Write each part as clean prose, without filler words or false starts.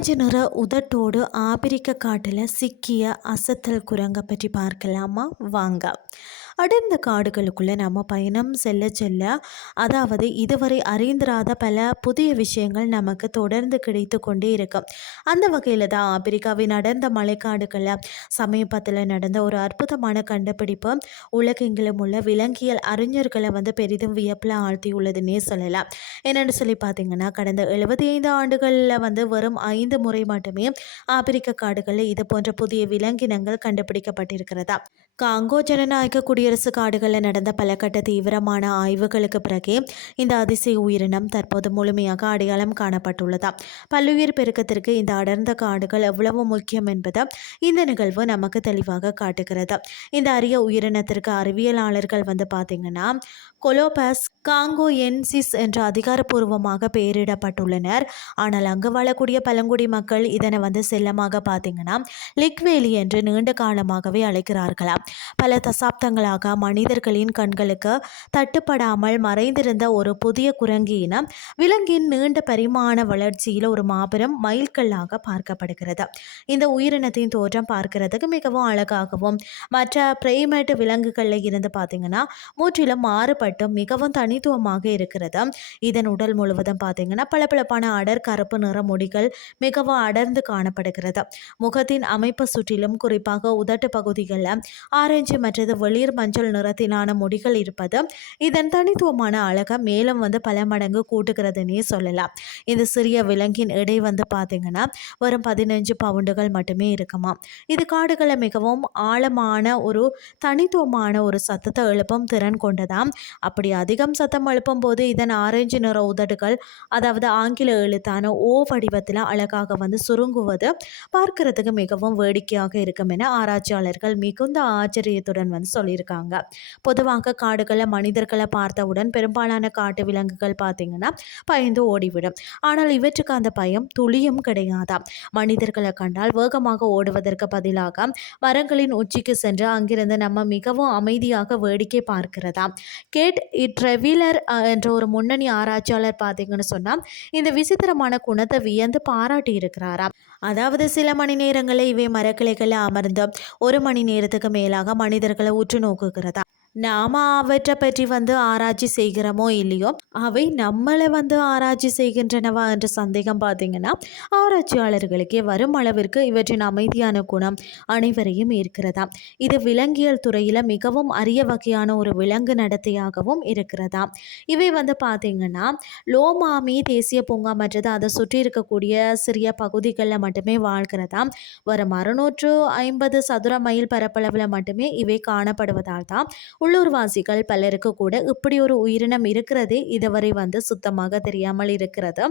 Orange நிற உதட்டோடு ஆப்பிரிக்க காட்டில் சிக்கிய அசத்தல் குரங்கை பற்றி பார்க்கலாமா? வாங்க. அடர்ந்த காடுகளுக்குள்ளே நம்ம பயணம் செல்ல செல்ல அதாவது இதுவரை அறிந்திராத பல புதிய விஷயங்கள் நமக்கு தொடர்ந்து கிடைத்து கொண்டே இருக்கும். அந்த வகையில் தான் ஆப்பிரிக்காவின் அடர்ந்த மலைக்காடுகளில் சமீபத்தில் நடந்த ஒரு அற்புதமான கண்டுபிடிப்பு உலகெங்கிலும் உள்ள விலங்கியல் அறிஞர்களை பெரிதும் வியப்பில் ஆழ்த்தியுள்ளதுன்னே சொல்லலாம். என்னென்னு சொல்லி பார்த்தீங்கன்னா, கடந்த 75 ஆண்டுகளில் வெறும் 5 முறை மட்டுமே ஆப்பிரிக்க காடுகளில் இது போன்ற புதிய விலங்கினங்கள் கண்டுபிடிக்கப்பட்டிருக்கிறதா. காங்கோ ஜனநாயக குடியரசு காடுகளில் நடந்த பல கட்ட தீவிரமான ஆய்வுகளுக்கு பிறகே இந்த அதிசய உயிரினம் தற்போது முழுமையாக அடையாளம் காணப்பட்டுள்ளதா. பல்லுயிர் பெருக்கத்திற்கு இந்த அடர்ந்த காடுகள் எவ்வளவு முக்கியம் என்பதை இந்த நிகழ்வு நமக்கு தெளிவாக காட்டுகிறது. இந்த அரிய உயிரினத்திற்கு அறிவியலாளர்கள் பார்த்தீங்கன்னா கொலோபஸ் காங்கோயென்சிஸ் என்று அதிகாரப்பூர்வமாக பெயரிடப்பட்டுள்ளனர். ஆனால் அங்கு வாழக்கூடிய பழங்குடி மக்கள் இதனை செல்லமாக பார்த்தீங்கன்னா லிக்வேலி என்று நீண்ட காலமாகவே அழைக்கிறார்களாம். பல தசாப்தங்களாக மனிதர்களின் கண்களுக்கு தட்டுப்படாமல் மறைந்திருந்த ஒரு புதிய குரங்கு இனம் விலங்கின் நீண்ட பரிமாண வளர்ச்சியில் ஒரு மாபெரும் மைல்கல்லாக பார்க்கப்படுகிறது. இந்த உயிரினத்தின் தோற்றம் பார்க்கிறதுக்கு மிகவும் அழகாகவும் மற்ற பிரைமேட் விலங்குகளில் இருந்து பார்த்தீங்கன்னா முற்றிலும் மாறுபட்டு மிகவும் தனித்துவமாக இருக்கிறது. இதன் உடல் முழுவதும் பார்த்தீங்கன்னா பளபளப்பான அடர் கருப்பு நிற முடிகள் மிகவும் அடர்ந்து காணப்படுகிறது. முகத்தின் அமைப்பு சுற்றிலும் குறிப்பாக உதட்டு பகுதிகளில் ஆரஞ்சு மற்றது வெளிர் மஞ்சள் நிறத்திலான முடிகள் இருப்பது இதன் தனித்துவமான அழகை மேலும் பல மடங்கு கூட்டுகிறதுனே சொல்லலாம். இந்த சிறிய விலங்கின் எடை பார்த்தீங்கன்னா வெறும் 15 பவுண்டுகள் மட்டுமே இருக்குமா. இது காடுகளை மிகவும் ஆழமான ஒரு தனித்துவமான ஒரு சத்தத்தை எழுப்பும் திறன் கொண்டதாம். அப்படி அதிகம் சத்தம் எழுப்பும் போது இதன் ஆரஞ்சு நிற உதடுகள் அதாவது ஆங்கில எழுத்தான ஓ வடிவத்தில் அழகாக சுருங்குவது பார்க்கிறதுக்கு மிகவும் வேடிக்கையாக இருக்கும் என ஆராய்ச்சியாளர்கள் மிகுந்த ஆச்சரியத்துடன் சொல்லியிருக்காங்க. பொதுவாக காடுகளை மனிதர்களை பார்த்தவுடன் பெரும்பாலான காட்டு விலங்குகள் பார்த்தீங்கன்னா பயந்து ஓடிவிடும். ஆனால் இவற்றுக்கு அந்த பயம் துளியும் கிடையாதாம். மனிதர்களை கண்டால் வேகமாக ஓடுவதற்கு பதிலாக மரங்களின் உச்சிக்கு சென்று அங்கிருந்து நம்ம மிகவும் அமைதியாக வேடிக்கை பார்க்கிறதாம். கேட் ட்ரெவிலர் என்ற ஒரு முன்னணி ஆராய்ச்சியாளர் பார்த்தீங்கன்னு சொன்னால் இந்த விசித்திரமான குணத்தை வியந்து பாராட்டி இருக்கிறாராம். அதாவது சில மணி நேரங்களில் இவை மரக்கிளைகளில் அமர்ந்து 1 மணி நேரத்துக்கு மேலாக மனிதர்களை உற்று நோக்குகிறதா. நாம அவற்றை பற்றி ஆராய்ச்சி செய்கிறோமோ இல்லையோ அவை நம்மளை ஆராய்ச்சி செய்கின்றனவா என்ற சந்தேகம் பார்த்தீங்கன்னா ஆராய்ச்சியாளர்களுக்கே வரும் அளவிற்கு இவற்றின் அமைதியான குணம் அனைவரையும் இருக்கிறதா. இது விலங்கியல் துறையில் மிகவும் அரிய வகையான ஒரு விலங்கு நடத்தையாகவும் இருக்கிறதா. இவை பார்த்தீங்கன்னா லோமாமி தேசிய பூங்கா மற்றது அதை சுற்றி இருக்கக்கூடிய சிறிய பகுதிகளில் மட்டுமே வாழ்கிறதா. வரும் 650 சதுர மைல் பரப்பளவில் மட்டுமே இவை காணப்படுவதால் தான் உள்ளூர்வாசிகள் பலருக்கு கூட இப்படி ஒரு உயிரினம் இருக்கிறதே இதுவரை சுத்தமாக தெரியாமல் இருக்கிறது.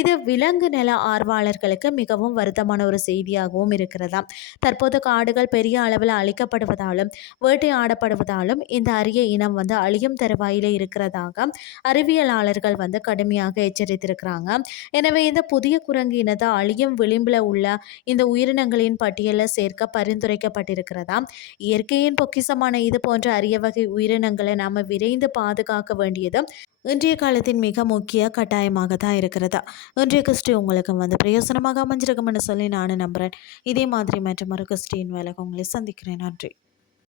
இது விலங்கு நல ஆர்வலர்களுக்கு மிகவும் வருத்தமான ஒரு செய்தியாகவும் இருக்கிறதா. தற்போது காடுகள் பெரிய அளவில் அழிக்கப்படுவதாலும் வேட்டையாடப்படுவதாலும் இந்த அரிய இனம் அழியும் தருவாயில இருக்கிறதாக அறிவியலாளர்கள் கடுமையாக எச்சரித்திருக்கிறாங்க. எனவே இந்த புதிய குரங்கு இனத்தை அழியும் விளிம்பில் உள்ள இந்த உயிரினங்களின் பட்டியலில் சேர்க்க பரிந்துரைக்கப்பட்டிருக்கிறதா. இயற்கையின் பொக்கிசமான இது போன்ற அரிய வகை உயிரினங்களை நாம் விரைந்து பாதுகாக்க வேண்டியது இன்றைய காலத்தின் மிக முக்கிய கட்டாயமாக தான் இருக்கிறதா. இன்றைய கிறிஸ்டி உங்களுக்கு பிரயோசனமாக அமைஞ்சிருக்கும்னு சொல்லி நானும் நம்புகிறேன். இதே மாதிரி மற்றும் ஒரு கிறிஸ்டின் வேலை உங்களை சந்திக்கிறேன். நன்றி.